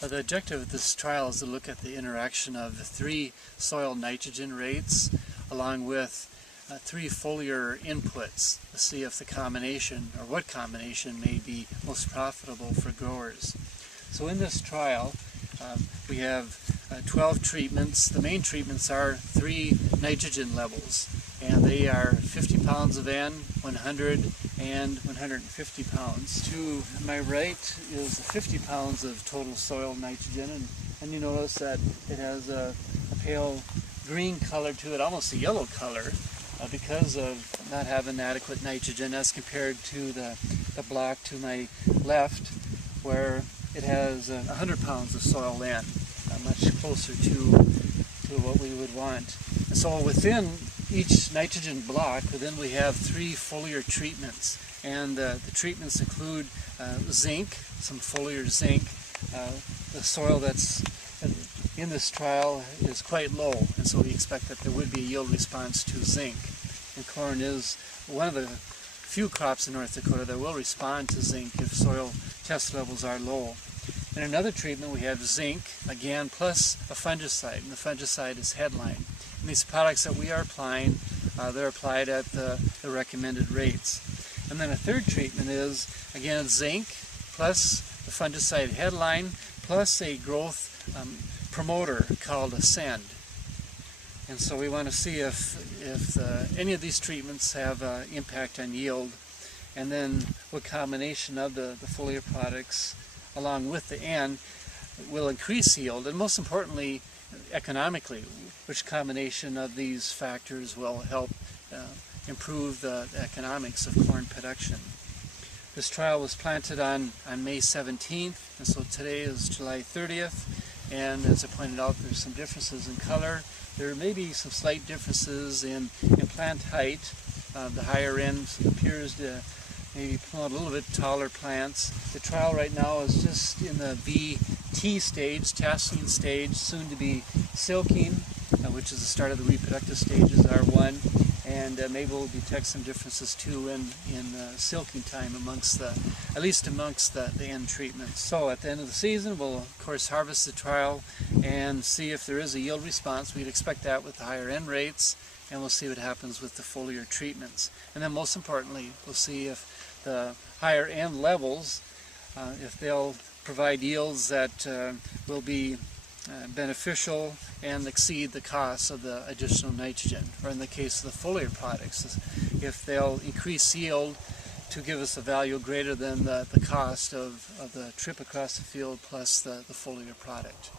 The objective of this trial is to look at the interaction of the 3 soil nitrogen rates along with 3 foliar inputs to see if the combination, or what combination, may be most profitable for growers. So in this trial we have 12 treatments. The main treatments are 3 nitrogen levels, and they are 50 pounds of N, 100, and 150 pounds. To my right is 50 pounds of total soil nitrogen, and you notice that it has a pale green color to it, almost a yellow color, because of not having adequate nitrogen as compared to the block to my left, where it has 100 pounds of soil N, much closer to what we would want. And so within each nitrogen block, then we have 3 foliar treatments, and the treatments include zinc, some foliar zinc. The soil that's in this trial is quite low, and so we expect that there would be a yield response to zinc. And corn is one of the few crops in North Dakota that will respond to zinc if soil test levels are low. In another treatment we have zinc, again, plus a fungicide, and the fungicide is Headline. And these products that we are applying, they're applied at the recommended rates. And then a third treatment is, again, zinc, plus the fungicide Headline, plus a growth promoter called Ascend. And so we want to see if any of these treatments have impact on yield, and then what combination of the foliar products along with the N will increase yield, and most importantly, economically, which combination of these factors will help improve the economics of corn production. This trial was planted on May 17th, and so today is July 30th, and as I pointed out, there's some differences in color. There may be some slight differences in plant height. The higher end appears to maybe promote a little bit taller plants. The trial right now is just in the VT stage, tasseling stage, soon to be silking, which is the start of the reproductive stages, R1, and maybe we'll detect some differences too in silking time amongst at least amongst the N treatments. So at the end of the season, we'll of course harvest the trial and see if there is a yield response. We'd expect that with the higher N rates, and we'll see what happens with the foliar treatments. And then most importantly, we'll see if the higher N levels, if they'll provide yields that will be beneficial and exceed the cost of the additional nitrogen, or in the case of the foliar products, if they'll increase yield to give us a value greater than the cost of the trip across the field plus the foliar product.